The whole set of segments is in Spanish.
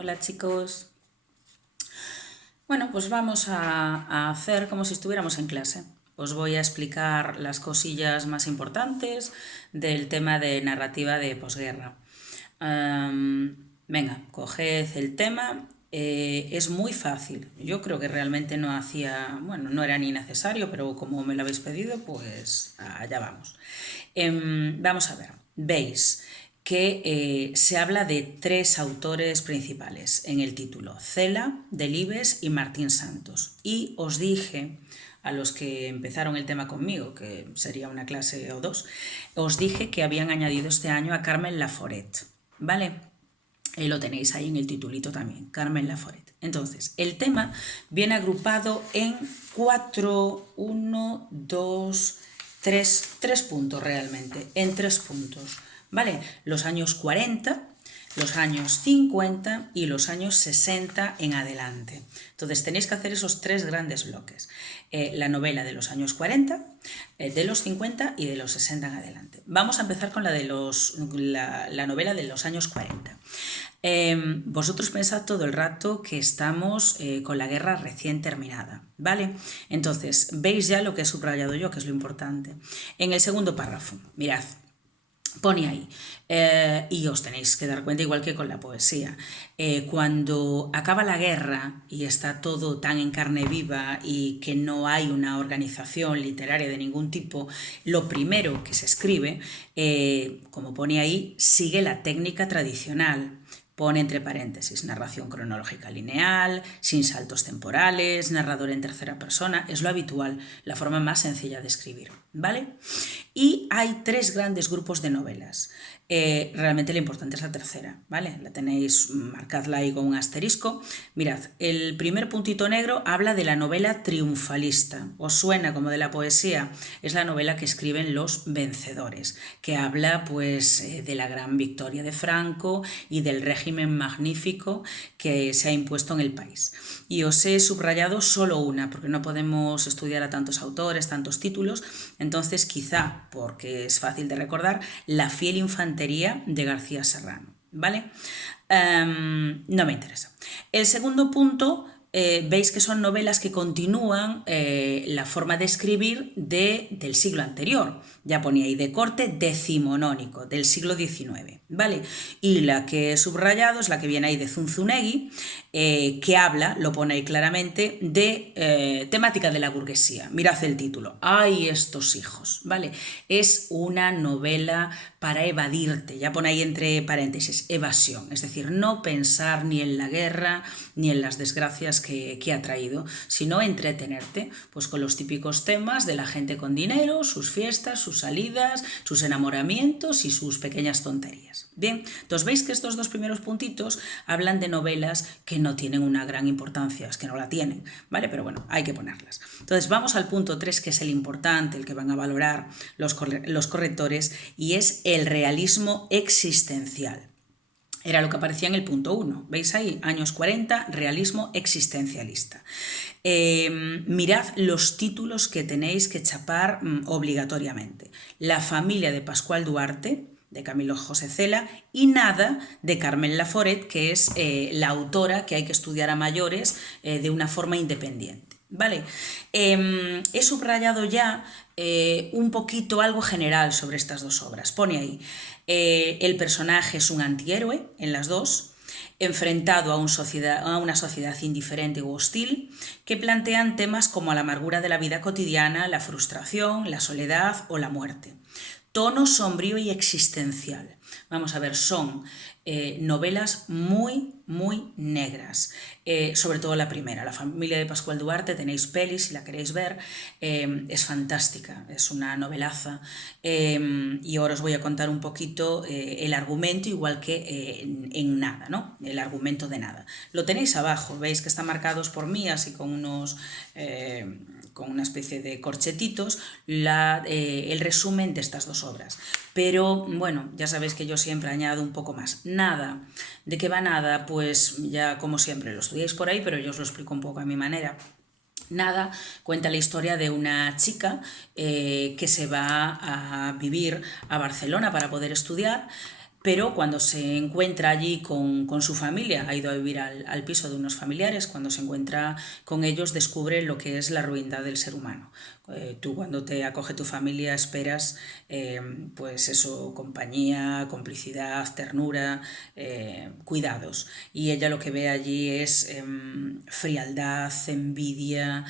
Hola chicos. Bueno, pues vamos a hacer como si estuviéramos en clase. Os voy a explicar las cosillas más importantes del tema de narrativa de posguerra. Venga, coged el tema. Es muy fácil. Yo creo que realmente no era ni necesario, pero como me lo habéis pedido, pues allá vamos. Vamos a ver. Veis que se habla de tres autores principales en el título: Cela, Delibes y Martín Santos. Y os dije, a los que empezaron el tema conmigo, que sería una clase o dos, os dije que habían añadido este año a Carmen Laforet, ¿vale? Lo tenéis ahí en el titulito también, Carmen Laforet. Entonces, el tema viene agrupado en tres puntos realmente, en 3 puntos, ¿vale? Los años 40, los años 50 y los años 60 en adelante. Entonces tenéis que hacer esos 3 grandes bloques. La novela de los años 40, de los 50 y de los 60 en adelante. Vamos a empezar con la novela de los años 40. Vosotros pensad todo el rato que estamos con la guerra recién terminada, ¿vale? Entonces, veis ya lo que he subrayado yo, que es lo importante. En el segundo párrafo, mirad, pone ahí, y os tenéis que dar cuenta, igual que con la poesía, cuando acaba la guerra y está todo tan en carne viva y que no hay una organización literaria de ningún tipo, lo primero que se escribe, como pone ahí, sigue la técnica tradicional. Pone entre paréntesis narración cronológica lineal, sin saltos temporales, narrador en tercera persona, es lo habitual, la forma más sencilla de escribir, ¿vale? Y hay 3 grandes grupos de novelas. Realmente lo importante es la tercera, ¿vale? La tenéis, marcadla ahí con un asterisco. Mirad, el primer puntito negro habla de la novela triunfalista. ¿Os suena como de la poesía? Es la novela que escriben los vencedores, que habla pues de la gran victoria de Franco y del régimen magnífico que se ha impuesto en el país. Y os he subrayado solo una, porque no podemos estudiar a tantos autores, tantos títulos, entonces quizá, porque es fácil de recordar, La fiel infantería de García Serrano, ¿vale? No me interesa. El segundo punto, veis que son novelas que continúan la forma de escribir del siglo anterior. Ya ponía ahí, de corte decimonónico, del siglo XIX, ¿vale? Y la que he subrayado es la que viene ahí de Zunzunegui, que habla, lo pone ahí claramente, de temática de la burguesía. Mirad el título, ¡ay, estos hijos! ¿Vale? Es una novela para evadirte, ya pone ahí entre paréntesis, evasión, es decir, no pensar ni en la guerra ni en las desgracias que ha traído, sino entretenerte pues con los típicos temas de la gente con dinero, sus fiestas, sus salidas, sus enamoramientos y sus pequeñas tonterías. Bien, entonces veis que estos 2 primeros puntitos hablan de novelas que no tienen una gran importancia, es que no la tienen, ¿vale? Pero bueno, hay que ponerlas. Entonces vamos al punto 3, que es el importante, el que van a valorar los correctores, y es el realismo existencial. Era lo que aparecía en el punto 1. ¿Veis ahí? Años 40, realismo existencialista. Mirad los títulos que tenéis que chapar obligatoriamente. La familia de Pascual Duarte, de Camilo José Cela, y Nada, de Carmen Laforet, que es la autora que hay que estudiar a mayores de una forma independiente. Vale, he subrayado ya un poquito algo general sobre estas 2 obras. Pone ahí, el personaje es un antihéroe en las dos, enfrentado a una sociedad indiferente u hostil, que plantean temas como la amargura de la vida cotidiana, la frustración, la soledad o la muerte. Tono sombrío y existencial. Vamos a ver, son novelas muy, muy negras. Sobre todo la primera, La familia de Pascual Duarte, tenéis pelis si la queréis ver, es fantástica, es una novelaza. Y ahora os voy a contar un poquito el argumento, igual que en Nada, ¿no? El argumento de Nada. Lo tenéis abajo, veis que están marcados por mí, así con con una especie de corchetitos, el resumen de estas 2 obras. Pero bueno, ya sabéis que yo siempre añado un poco más. Nada. ¿De qué va Nada? Pues ya como siempre lo estudiáis por ahí, pero yo os lo explico un poco a mi manera. Nada cuenta la historia de una chica que se va a vivir a Barcelona para poder estudiar. pero cuando se encuentra allí con su familia, ha ido a vivir al piso de unos familiares, cuando se encuentra con ellos descubre lo que es la ruindad del ser humano. Tú cuando te acoge tu familia esperas pues eso, compañía, complicidad, ternura, cuidados, y ella lo que ve allí es frialdad, envidia,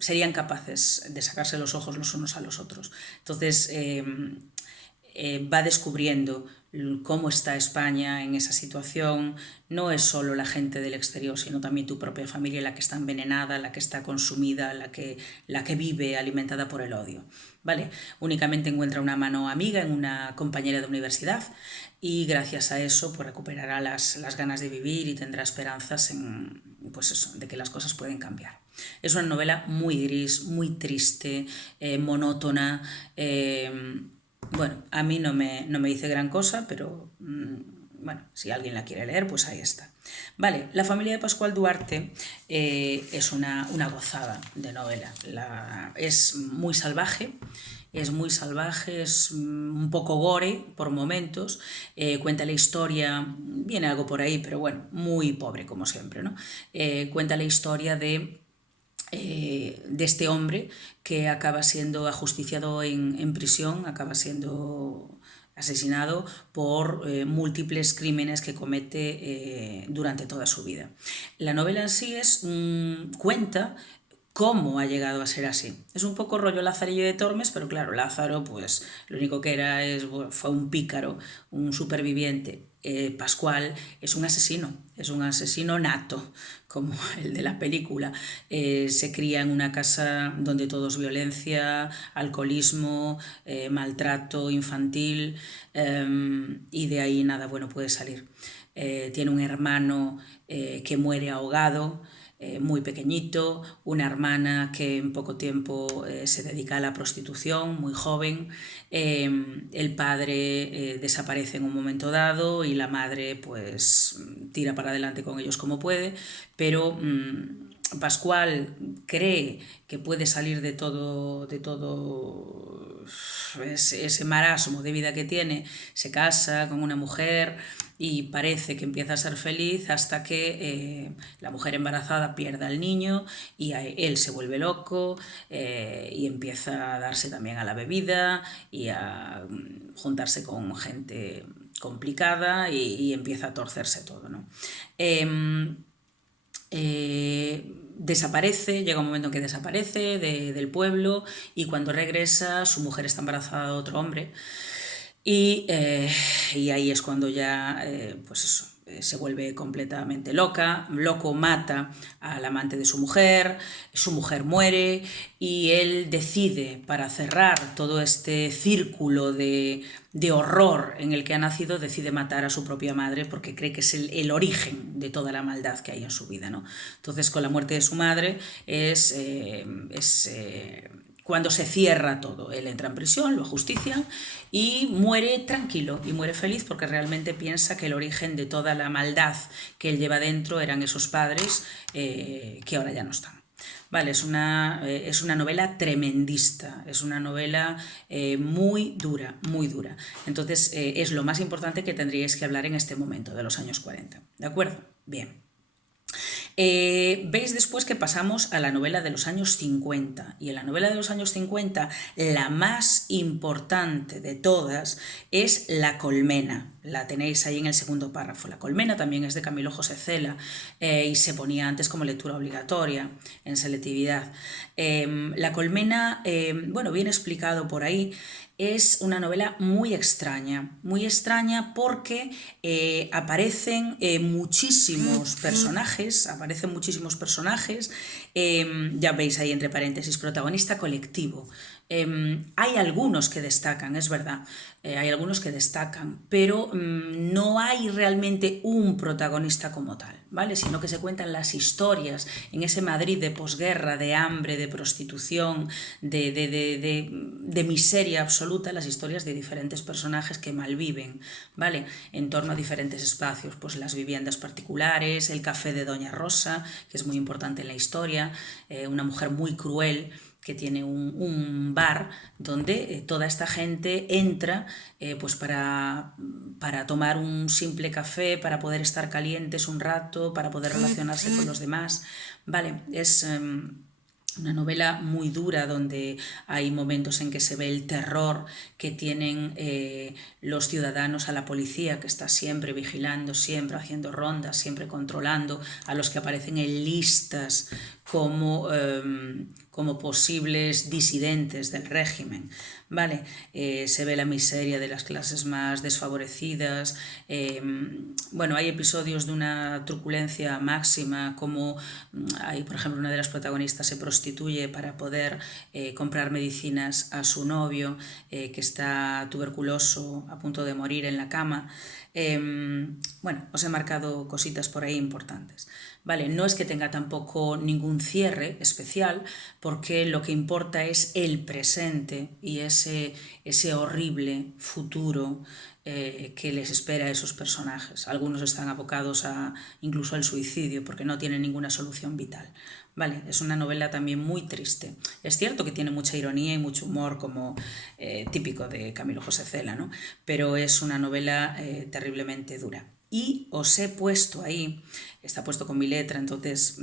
serían capaces de sacarse los ojos los unos a los otros. Entonces va descubriendo cómo está España en esa situación. No es solo la gente del exterior, sino también tu propia familia la que está envenenada, la que está consumida, la que vive alimentada por el odio. ¿Vale? Únicamente encuentra una mano amiga en una compañera de universidad y gracias a eso pues recuperará las ganas de vivir y tendrá esperanzas en, pues eso, de que las cosas pueden cambiar. Es una novela muy gris, muy triste, monótona. Bueno, a mí no me dice gran cosa, pero bueno, si alguien la quiere leer, pues ahí está. Vale, La familia de Pascual Duarte es una gozada de novela. Es muy salvaje, es un poco gore por momentos, cuenta la historia, viene algo por ahí, pero bueno, muy pobre como siempre, ¿no? Cuenta la historia de este hombre que acaba siendo ajusticiado en prisión, acaba siendo asesinado por múltiples crímenes que comete durante toda su vida. La novela en sí cuenta cómo ha llegado a ser así. Es un poco rollo Lazarillo de Tormes, pero claro, Lázaro pues lo único que era fue un pícaro, un superviviente. Pascual es un asesino nato, como el de la película. Se cría en una casa donde todo es violencia, alcoholismo, maltrato infantil, y de ahí nada bueno puede salir. Tiene un hermano que muere ahogado, muy pequeñito, una hermana que en poco tiempo se dedica a la prostitución, muy joven, el padre desaparece en un momento dado y la madre pues tira para adelante con ellos como puede, pero Pascual cree que puede salir de todo ese marasmo de vida que tiene, se casa con una mujer y parece que empieza a ser feliz hasta que la mujer embarazada pierde al niño y él se vuelve loco y empieza a darse también a la bebida y a juntarse con gente complicada y empieza a torcerse todo, ¿no? Desaparece, llega un momento en que desaparece del pueblo y cuando regresa su mujer está embarazada de otro hombre y ahí es cuando ya pues eso, se vuelve completamente loco, mata al amante de su mujer muere y él decide, para cerrar todo este círculo de horror en el que ha nacido, decide matar a su propia madre porque cree que es el origen de toda la maldad que hay en su vida, ¿no? Entonces con la muerte de su madre cuando se cierra todo. Él entra en prisión, lo ajustician y muere tranquilo y muere feliz porque realmente piensa que el origen de toda la maldad que él lleva dentro eran esos padres que ahora ya no están. Vale, es una novela tremendista, es una novela muy dura, muy dura. Entonces es lo más importante que tendríais que hablar en este momento, de los años 40. ¿De acuerdo? Bien. Veis después que pasamos a la novela de los años 50 y en la novela de los años 50 la más importante de todas es La colmena. La tenéis ahí en el segundo párrafo. La colmena también es de Camilo José Cela y se ponía antes como lectura obligatoria en selectividad. La colmena, bueno, bien explicado por ahí, es una novela muy extraña porque aparecen muchísimos personajes, ya veis ahí entre paréntesis, protagonista colectivo. Hay algunos que destacan, es verdad, hay algunos que destacan, pero no hay realmente un protagonista como tal, ¿vale? Sino que se cuentan las historias en ese Madrid de posguerra, de hambre, de prostitución, de miseria absoluta, las historias de diferentes personajes que malviven, ¿vale? En torno a diferentes espacios, pues las viviendas particulares, el café de Doña Rosa, que es muy importante en la historia, una mujer muy cruel, que tiene un bar donde toda esta gente entra pues para tomar un simple café, para poder estar calientes un rato, para poder relacionarse con los demás. Vale, es una novela muy dura donde hay momentos en que se ve el terror que tienen los ciudadanos a la policía, que está siempre vigilando, siempre haciendo rondas, siempre controlando a los que aparecen en listas como posibles disidentes del régimen. ¿Vale? Se ve la miseria de las clases más desfavorecidas. Bueno, hay episodios de una truculencia máxima, como hay, por ejemplo, una de las protagonistas se prostituye para poder comprar medicinas a su novio, que está tuberculoso, a punto de morir en la cama. Bueno, os he marcado cositas por ahí importantes. Vale, no es que tenga tampoco ningún cierre especial, porque lo que importa es el presente y ese horrible futuro que les espera a esos personajes. Algunos están abocados incluso al suicidio porque no tienen ninguna solución vital. Vale, es una novela también muy triste. Es cierto que tiene mucha ironía y mucho humor, como típico de Camilo José Cela, ¿no? Pero es una novela terriblemente dura. Y os he puesto ahí, está puesto con mi letra, entonces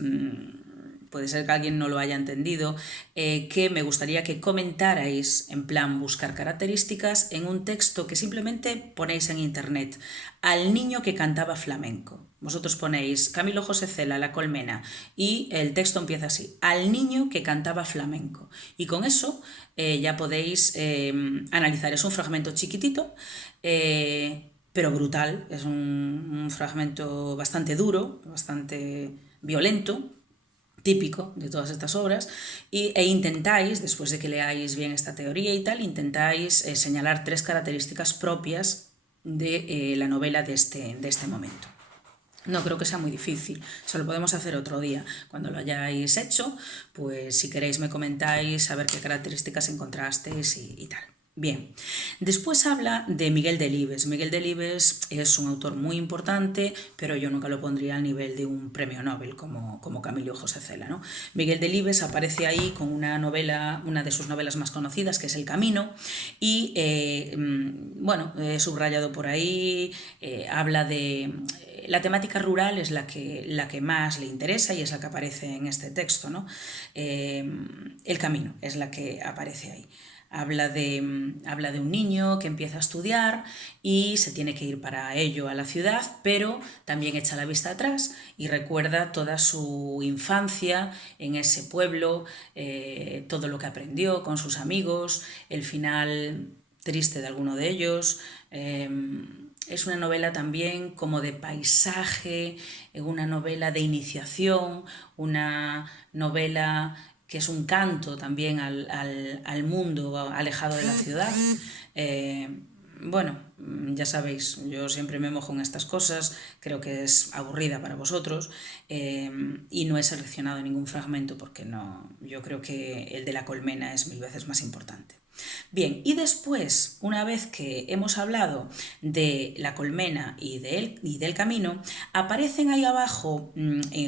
puede ser que alguien no lo haya entendido, que me gustaría que comentarais, en plan buscar características, en un texto que simplemente ponéis en internet: al niño que cantaba flamenco. Vosotros ponéis Camilo José Cela, La Colmena, y el texto empieza así: al niño que cantaba flamenco. Y con eso ya podéis analizar. Es un fragmento chiquitito, pero brutal. Es un fragmento bastante duro, bastante violento, típico de todas estas obras, e intentáis, después de que leáis bien esta teoría y tal, intentáis señalar 3 características propias de la novela de este momento. No creo que sea muy difícil, se lo podemos hacer otro día. Cuando lo hayáis hecho, pues si queréis me comentáis a ver qué características encontrasteis y tal. Bien, después habla de Miguel Delibes. Miguel Delibes es un autor muy importante, pero yo nunca lo pondría al nivel de un premio Nobel como Camilo José Cela, ¿no? Miguel Delibes aparece ahí con una novela, una de sus novelas más conocidas, que es El Camino, y bueno, he subrayado por ahí, habla de... La temática rural es la que más le interesa y es la que aparece en este texto, ¿no? El Camino es la que aparece ahí. Habla de un niño que empieza a estudiar y se tiene que ir para ello a la ciudad, pero también echa la vista atrás y recuerda toda su infancia en ese pueblo, todo lo que aprendió con sus amigos, el final triste de alguno de ellos. Es una novela también como de paisaje, una novela de iniciación, una novela que es un canto también al mundo alejado de la ciudad. Bueno, ya sabéis, yo siempre me mojo en estas cosas, creo que es aburrida para vosotros, y no he seleccionado ningún fragmento porque no, yo creo que el de La Colmena es 1000 veces más importante. Bien, y después, una vez que hemos hablado de La Colmena y del Camino, aparecen ahí abajo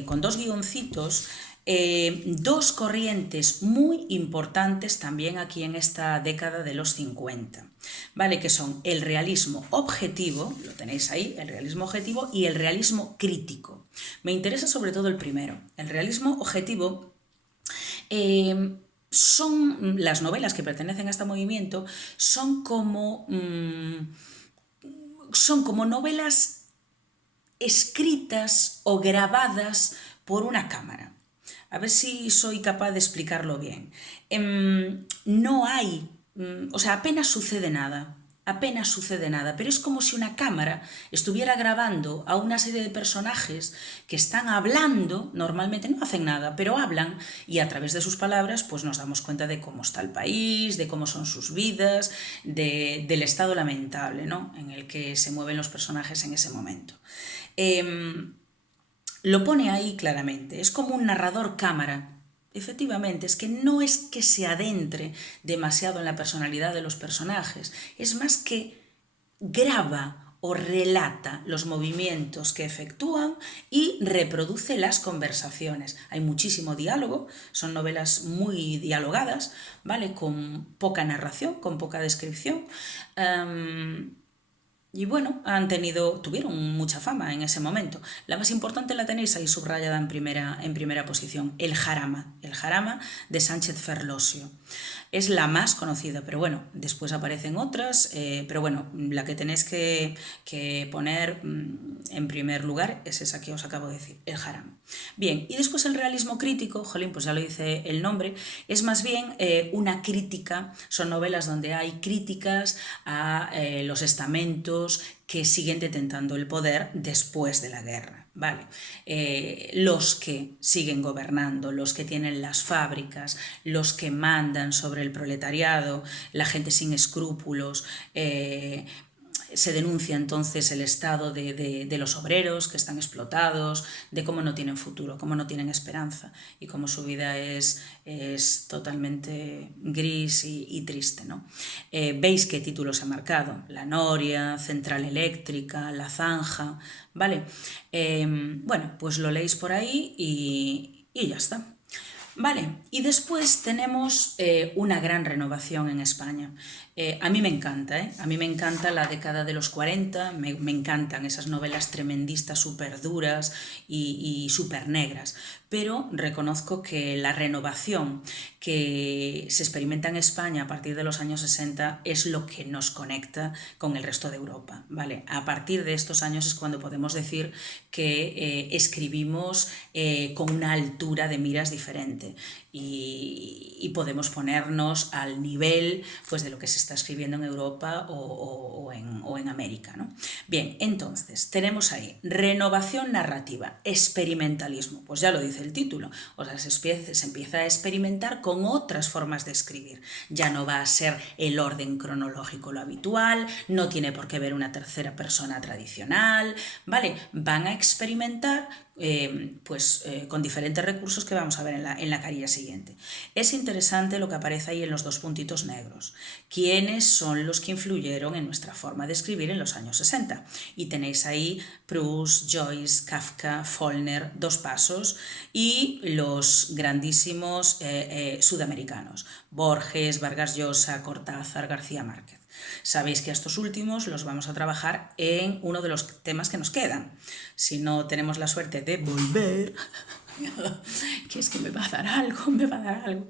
con 2 guioncitos 2 corrientes muy importantes también aquí en esta década de los 50, ¿vale? Que son el realismo objetivo, lo tenéis ahí, el realismo objetivo, y el realismo crítico. Me interesa sobre todo el primero. El realismo objetivo son las novelas que pertenecen a este movimiento, son como novelas escritas o grabadas por una cámara. A ver si soy capaz de explicarlo bien. No hay, o sea, apenas sucede nada, pero es como si una cámara estuviera grabando a una serie de personajes que están hablando, normalmente no hacen nada, pero hablan, y a través de sus palabras pues nos damos cuenta de cómo está el país, de cómo son sus vidas, del estado lamentable, ¿no?, en el que se mueven los personajes en ese momento. Lo pone ahí claramente, es como un narrador cámara. Efectivamente, es que no es que se adentre demasiado en la personalidad de los personajes, es más que graba o relata los movimientos que efectúan y reproduce las conversaciones. Hay muchísimo diálogo, son novelas muy dialogadas, ¿vale? Con poca narración, con poca descripción. Y bueno, tuvieron mucha fama en ese momento. La más importante la tenéis ahí subrayada en primera posición, El Jarama de Sánchez Ferlosio. Es la más conocida, pero bueno, después aparecen otras, pero bueno, la que tenéis que poner en primer lugar es esa que os acabo de decir, El Jarama. Bien, y después el realismo crítico, jolín, pues ya lo dice el nombre, es más bien una crítica, son novelas donde hay críticas a los estamentos que siguen detentando el poder después de la guerra. Vale, los que siguen gobernando, los que tienen las fábricas, los que mandan sobre el proletariado, la gente sin escrúpulos, se denuncia entonces el estado de los obreros que están explotados, de cómo no tienen futuro, cómo no tienen esperanza y cómo su vida es totalmente gris y triste, ¿no? Veis qué títulos he marcado: La Noria, Central Eléctrica, La Zanja, ¿vale? Bueno, pues lo leéis por ahí y ya está. Vale, y después tenemos una gran renovación en España. A mí me encanta, a mí me encanta la década de los 40, me encantan esas novelas tremendistas, súper duras y súper negras, pero reconozco que la renovación que se experimenta en España a partir de los años 60 es lo que nos conecta con el resto de Europa, ¿vale? A partir de estos años es cuando podemos decir que escribimos con una altura de miras diferente y podemos ponernos al nivel, pues, de lo que se está escribiendo en Europa o en América, ¿no? Bien, entonces tenemos ahí renovación narrativa, experimentalismo, pues ya lo dice el título, o sea, se empieza a experimentar con otras formas de escribir. Ya no va a ser el orden cronológico lo habitual, no tiene por qué ver una tercera persona tradicional, ¿vale? Van a experimentar con diferentes recursos que vamos a ver en la carilla siguiente. Es interesante lo que aparece ahí en los dos puntitos negros. ¿Quiénes son los que influyeron en nuestra forma de escribir en los años 60? Y tenéis ahí Proust, Joyce, Kafka, Faulkner, Dos Pasos y los grandísimos sudamericanos, Borges, Vargas Llosa, Cortázar, García Márquez. Sabéis que a estos últimos los vamos a trabajar en uno de los temas que nos quedan. Si no tenemos la suerte de volver, que es que me va a dar algo.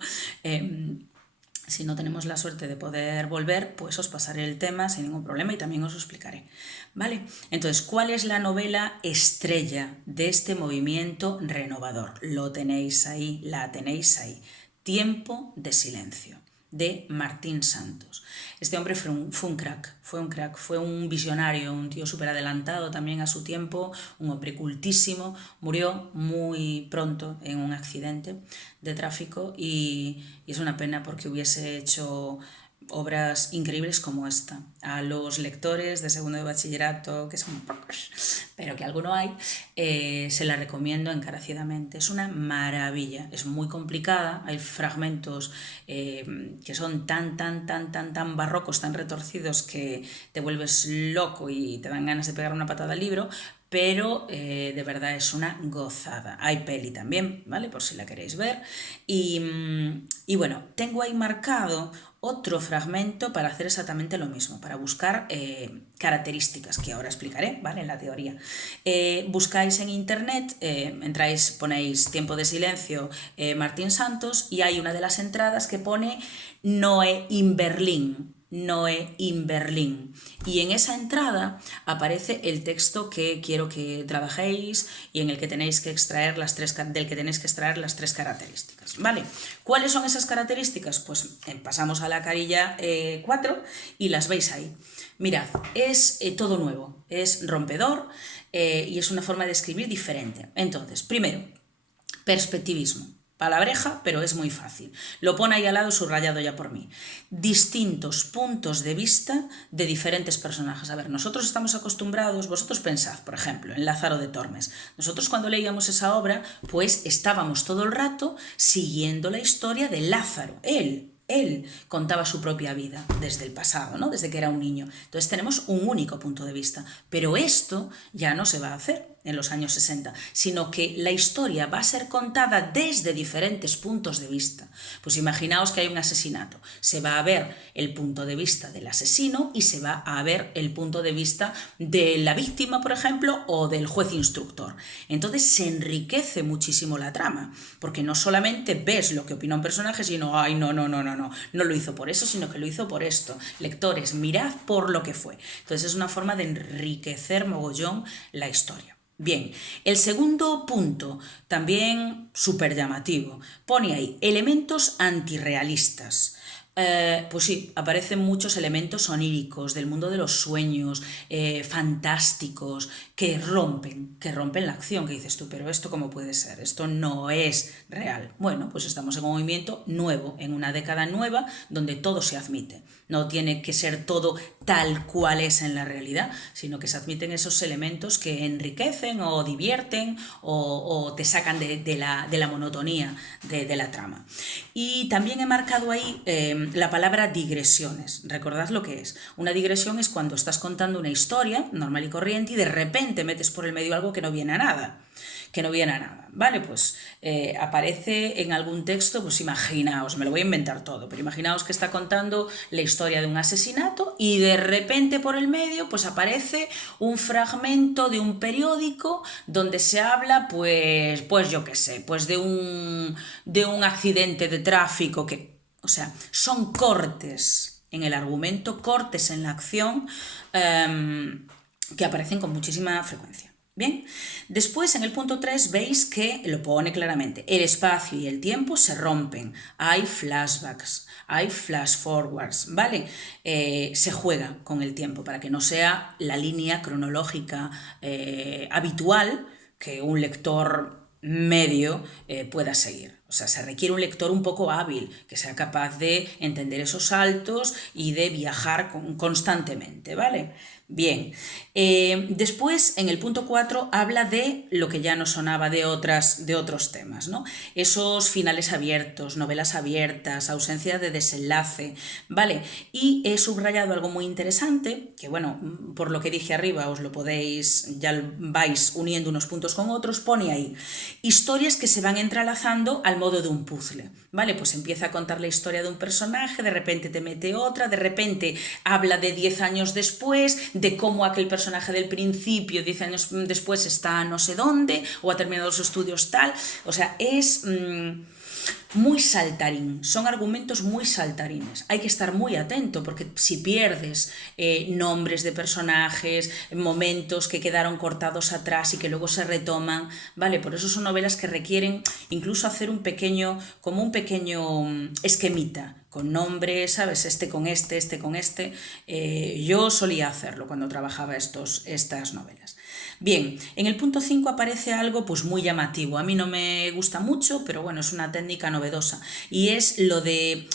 Si no tenemos la suerte de poder volver, pues os pasaré el tema sin ningún problema y también os lo explicaré. ¿Vale? Entonces, ¿cuál es la novela estrella de este movimiento renovador? Lo tenéis ahí, la tenéis ahí. Tiempo de silencio, de Martín Santos. Este hombre fue un crack, fue un visionario, un tío súper adelantado también a su tiempo, un hombre cultísimo, murió muy pronto en un accidente de tráfico y es una pena porque hubiese hecho obras increíbles como esta. A los lectores de segundo de bachillerato, que son pocos, pero que alguno hay, se la recomiendo encarecidamente. Es una maravilla, es muy complicada, hay fragmentos que son tan barrocos, tan retorcidos que te vuelves loco y te dan ganas de pegar una patada al libro, pero de verdad es una gozada. Hay peli también, ¿vale? Por si la queréis ver. Y bueno, tengo ahí marcado otro fragmento para hacer exactamente lo mismo, para buscar características que ahora explicaré, ¿vale? En la teoría. Buscáis en internet, entráis, ponéis Tiempo de silencio, Martín Santos, y hay una de las entradas que pone Noé in Berlín. Y en esa entrada aparece el texto que quiero que trabajéis y en el que tenéis que extraer del que tenéis que extraer las tres características, ¿vale? ¿Cuáles son esas características? Pues pasamos a la carilla 4 y las veis ahí. Mirad, es todo nuevo, es rompedor y es una forma de escribir diferente. Entonces, primero, perspectivismo. Palabreja, pero es muy fácil. Lo pone ahí al lado subrayado ya por mí. Distintos puntos de vista de diferentes personajes. A ver, nosotros estamos acostumbrados, vosotros pensad, por ejemplo, en Lázaro de Tormes. Nosotros cuando leíamos esa obra, pues estábamos todo el rato siguiendo la historia de Lázaro, él. Él contaba su propia vida desde el pasado, ¿no? Desde que era un niño. Entonces tenemos un único punto de vista. Pero esto ya no se va a hacer en los años 60, sino que la historia va a ser contada desde diferentes puntos de vista. Pues imaginaos que hay un asesinato. Se va a ver el punto de vista del asesino y se va a ver el punto de vista de la víctima, por ejemplo, o del juez instructor. Entonces se enriquece muchísimo la trama, porque no solamente ves lo que opina un personaje, sino, ay, no lo hizo por eso, sino que lo hizo por esto. Lectores, mirad por lo que fue. Entonces es una forma de enriquecer mogollón la historia. Bien, el segundo punto, también súper llamativo, pone ahí elementos antirrealistas. Pues sí, aparecen muchos elementos oníricos del mundo de los sueños, fantásticos, que rompen la acción, que dices tú, pero ¿esto cómo puede ser? Esto no es real. Bueno, pues estamos en un movimiento nuevo, en una década nueva, donde todo se admite. No tiene que ser todo tal cual es en la realidad, sino que se admiten esos elementos que enriquecen o divierten o te sacan de la monotonía de la trama. Y también he marcado ahí la palabra digresiones. Recordad lo que es. Una digresión es cuando estás contando una historia normal y corriente y de repente metes por el medio algo que no viene a nada. ¿Vale? Pues aparece en algún texto, pues imaginaos, me lo voy a inventar todo, pero imaginaos que está contando la historia de un asesinato y de repente por el medio pues aparece un fragmento de un periódico donde se habla pues yo qué sé, pues de un accidente de tráfico que, o sea, son cortes en el argumento, cortes en la acción que aparecen con muchísima frecuencia. Bien, después en el punto 3 veis que lo pone claramente, el espacio y el tiempo se rompen, hay flashbacks, hay flash forwards, ¿vale? Se juega con el tiempo para que no sea la línea cronológica habitual que un lector medio pueda seguir. O sea, se requiere un lector un poco hábil, que sea capaz de entender esos saltos y de viajar constantemente, ¿vale? Bien, después en el punto 4 habla de lo que ya nos sonaba de otros temas, ¿no? Esos finales abiertos, novelas abiertas, ausencia de desenlace, ¿vale? Y he subrayado algo muy interesante, que bueno, por lo que dije arriba os lo podéis, ya vais uniendo unos puntos con otros, pone ahí, historias que se van entrelazando al modo de un puzzle, ¿vale? Pues empieza a contar la historia de un personaje, de repente te mete otra, de repente habla de 10 años después, de cómo aquel personaje del principio, 10 años después, está no sé dónde, o ha terminado los estudios tal, o sea, es muy saltarín, son argumentos muy saltarines. Hay que estar muy atento porque si pierdes nombres de personajes, momentos que quedaron cortados atrás y que luego se retoman, ¿vale? Por eso son novelas que requieren incluso hacer un pequeño esquemita, con nombres, ¿sabes? Este con este con este. Yo solía hacerlo cuando trabajaba estas novelas. Bien, en el punto 5 aparece algo pues muy llamativo. A mí no me gusta mucho, pero bueno, es una técnica novedosa. Y es lo de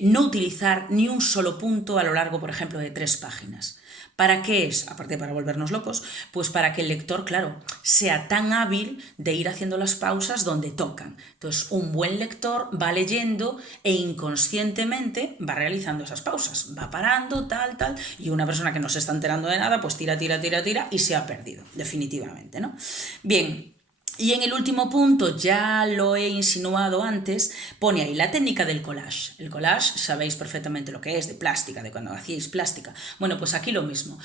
no utilizar ni un solo punto a lo largo, por ejemplo, de 3 páginas. ¿Para qué es? Aparte para volvernos locos, pues para que el lector, claro, sea tan hábil de ir haciendo las pausas donde tocan. Entonces, un buen lector va leyendo e inconscientemente va realizando esas pausas, va parando, tal, y una persona que no se está enterando de nada, pues tira y se ha perdido, definitivamente, ¿no? Bien. Y en el último punto, ya lo he insinuado antes, pone ahí la técnica del collage. El collage sabéis perfectamente lo que es, de plástica, de cuando hacíais plástica. Bueno, pues aquí lo mismo.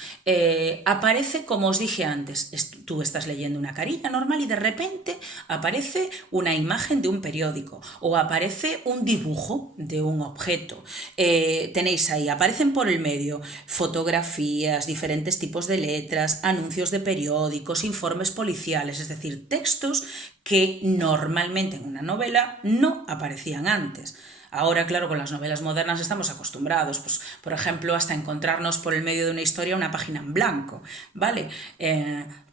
Aparece, como os dije antes, tú estás leyendo una carilla normal y de repente aparece una imagen de un periódico o aparece un dibujo de un objeto. Tenéis ahí, aparecen por el medio fotografías, diferentes tipos de letras, anuncios de periódicos, informes policiales, es decir, textos que normalmente en una novela no aparecían antes. Ahora, claro, con las novelas modernas estamos acostumbrados, pues, por ejemplo, hasta encontrarnos por el medio de una historia una página en blanco, ¿vale?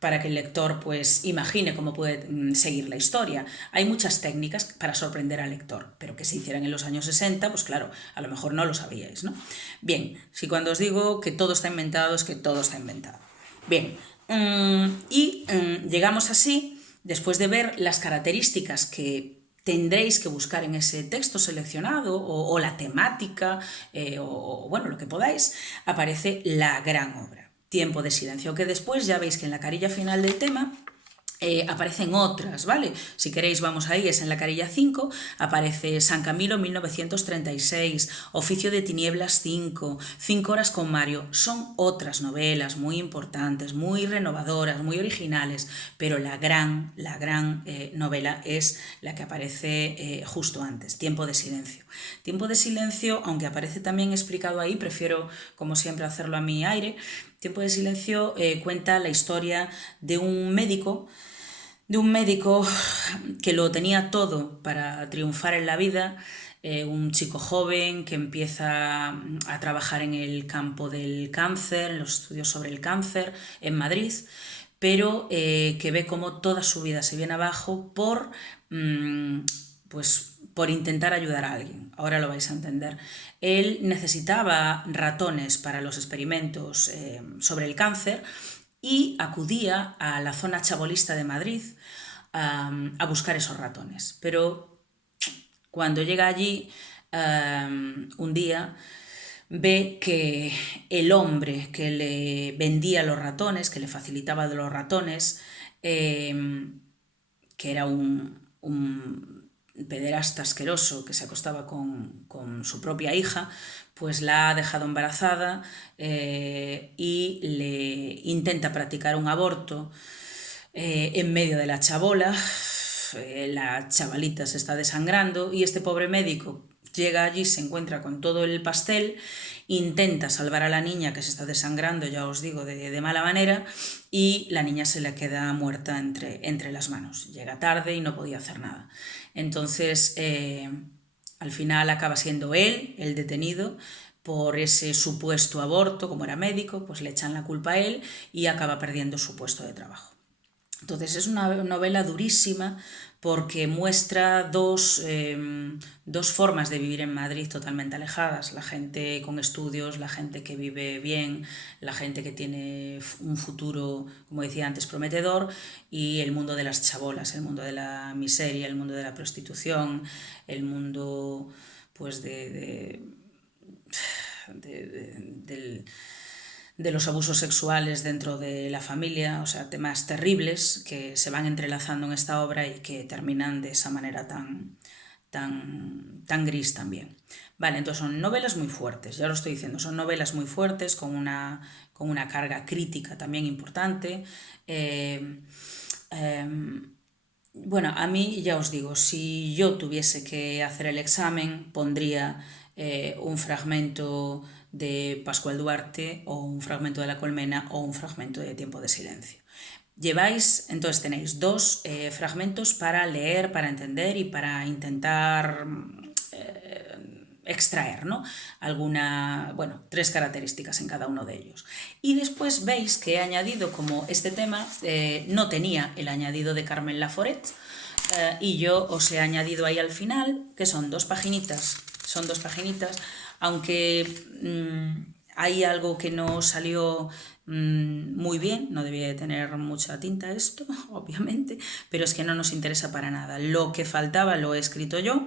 Para que el lector, pues, imagine cómo puede seguir la historia. Hay muchas técnicas para sorprender al lector, pero que se hicieran en los años 60, pues claro, a lo mejor no lo sabíais, ¿no? Bien, si cuando os digo que todo está inventado, es que todo está inventado. Bien, llegamos así, después de ver las características que tendréis que buscar en ese texto seleccionado o la temática o bueno, lo que podáis, aparece la gran obra, Tiempo de silencio, que después ya veis que en la carilla final del tema aparecen otras, ¿vale? Si queréis vamos ahí, es en la carilla 5, aparece San Camilo 1936, Oficio de tinieblas 5, 5 horas con Mario. Son otras novelas muy importantes, muy renovadoras, muy originales, pero la gran novela es la que aparece justo antes, Tiempo de silencio. Tiempo de silencio, aunque aparece también explicado ahí, prefiero como siempre hacerlo a mi aire. Tiempo de silencio cuenta la historia de un médico que lo tenía todo para triunfar en la vida, un chico joven que empieza a trabajar en el campo del cáncer, en los estudios sobre el cáncer en Madrid, pero que ve cómo toda su vida se viene abajo por intentar ayudar a alguien. Ahora lo vais a entender. Él necesitaba ratones para los experimentos sobre el cáncer y acudía a la zona chabolista de Madrid a buscar esos ratones. Pero cuando llega allí, un día ve que el hombre que le vendía los ratones, que le facilitaba de los ratones, que era un pederasta asqueroso que se acostaba con su propia hija, pues la ha dejado embarazada y le intenta practicar un aborto en medio de la chabola. La chavalita se está desangrando y este pobre médico llega allí, se encuentra con todo el pastel, intenta salvar a la niña que se está desangrando, ya os digo, de mala manera, y la niña se le queda muerta entre las manos. Llega tarde y no podía hacer nada. Entonces, al final acaba siendo él el detenido por ese supuesto aborto. Como era médico, pues le echan la culpa a él y acaba perdiendo su puesto de trabajo. Entonces es una novela durísima porque muestra dos formas de vivir en Madrid totalmente alejadas. La gente con estudios, la gente que vive bien, la gente que tiene un futuro, como decía antes, prometedor, y el mundo de las chabolas, el mundo de la miseria, el mundo de la prostitución, el mundo pues de los abusos sexuales dentro de la familia, o sea, temas terribles que se van entrelazando en esta obra y que terminan de esa manera tan gris también. Vale, entonces son novelas muy fuertes, ya lo estoy diciendo, son novelas muy fuertes con una carga crítica también importante. Bueno, a mí ya os digo, si yo tuviese que hacer el examen, pondría un fragmento de Pascual Duarte o un fragmento de La Colmena o un fragmento de Tiempo de silencio. Entonces tenéis dos fragmentos para leer, para entender y para intentar extraer, ¿no? Tres características en cada uno de ellos. Y después veis que he añadido, como este tema no tenía el añadido de Carmen Laforet, y yo os he añadido ahí al final, que son dos paginitas, aunque hay algo que no salió muy bien, no debía de tener mucha tinta esto, obviamente, pero es que no nos interesa para nada. Lo que faltaba lo he escrito yo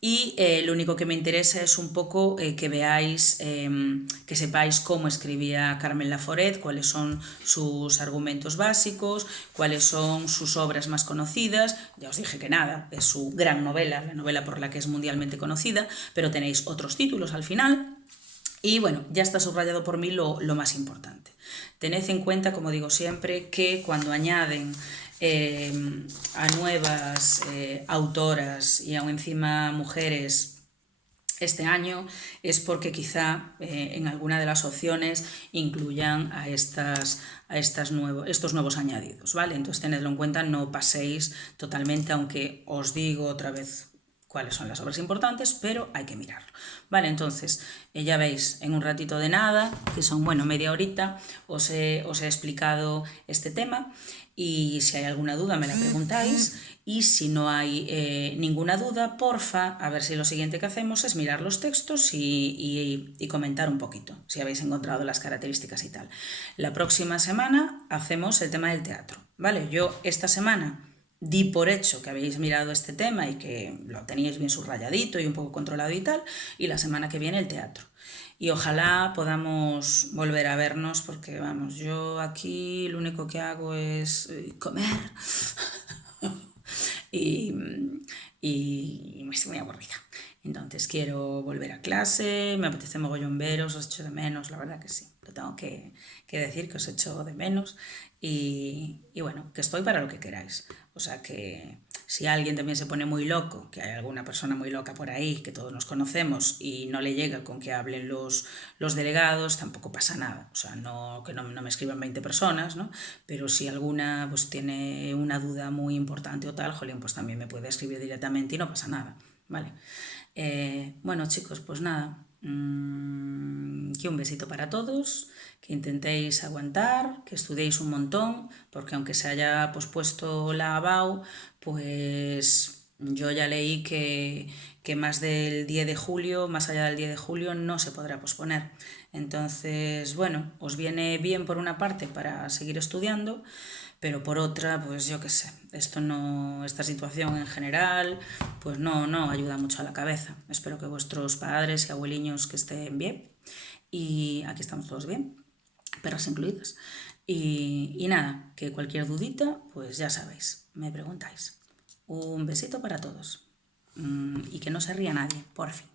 y lo único que me interesa es un poco que veáis, que sepáis cómo escribía Carmen Laforet, cuáles son sus argumentos básicos, cuáles son sus obras más conocidas. Ya os dije que nada, es su gran novela, la novela por la que es mundialmente conocida, pero tenéis otros títulos al final. Y bueno, ya está subrayado por mí lo más importante. Tened en cuenta, como digo siempre, que cuando añaden a nuevas autoras y aún encima mujeres este año, es porque quizá en alguna de las opciones incluyan a estos nuevos añadidos, ¿vale? Entonces tenedlo en cuenta, no paséis totalmente, aunque os digo otra vez cuáles son las obras importantes, pero hay que mirarlo. Vale, entonces ya veis, en un ratito de nada, que son, media horita, os he explicado este tema, y si hay alguna duda me la preguntáis, y si no hay ninguna duda, porfa, a ver si lo siguiente que hacemos es mirar los textos y comentar un poquito, si habéis encontrado las características y tal. La próxima semana hacemos el tema del teatro, ¿vale? Yo esta semana di por hecho que habéis mirado este tema y que lo teníais bien subrayadito y un poco controlado y tal, y la semana que viene el teatro. Y ojalá podamos volver a vernos porque, vamos, yo aquí lo único que hago es comer y, y me estoy muy aburrida. Entonces quiero volver a clase, me apetece mogollón veros, os echo de menos, la verdad que sí, lo tengo que decir, que os echo de menos y bueno, que estoy para lo que queráis. O sea que si alguien también se pone muy loco, que hay alguna persona muy loca por ahí, que todos nos conocemos y no le llega con que hablen los delegados, tampoco pasa nada. O sea, no, que no me escriban 20 personas, ¿no? Pero si alguna pues tiene una duda muy importante o tal, jolín, pues también me puede escribir directamente y no pasa nada, ¿vale? Bueno, chicos, pues nada, que un besito para todos, que intentéis aguantar, que estudiéis un montón, porque aunque se haya pospuesto la ABAU, pues yo ya leí que más del 10 de julio, más allá del 10 de julio, no se podrá posponer. Entonces, bueno, os viene bien por una parte para seguir estudiando, pero por otra, pues yo qué sé, esto no, esta situación en general, pues no ayuda mucho a la cabeza. Espero que vuestros padres y abueliños que estén bien, y aquí estamos todos bien, perras incluidas. Y nada, que cualquier dudita, pues ya sabéis, me preguntáis. Un besito para todos. Y que no se ría nadie, por fin.